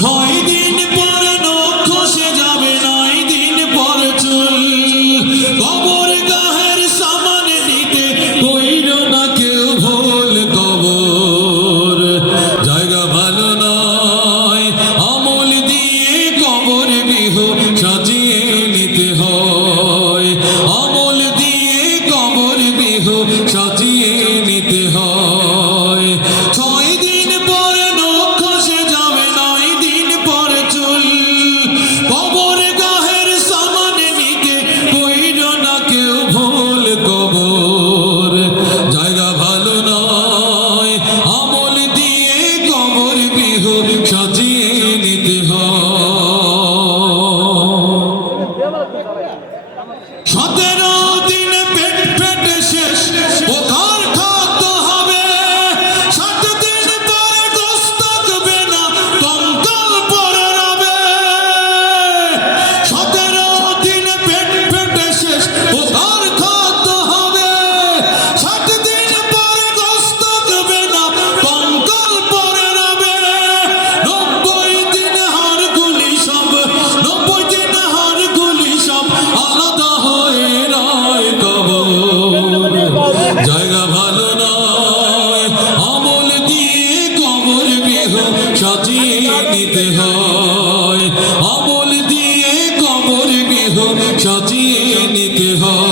time. সতের দেহ সাজিয়ে নিতে হয় দিয়ে কবর দেহ সাজিয়ে নিতে হয়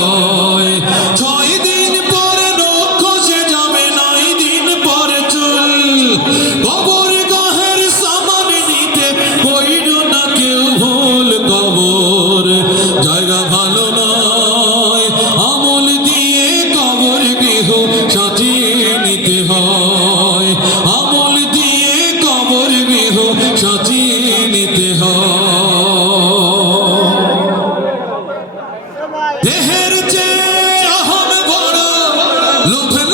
Look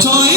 time.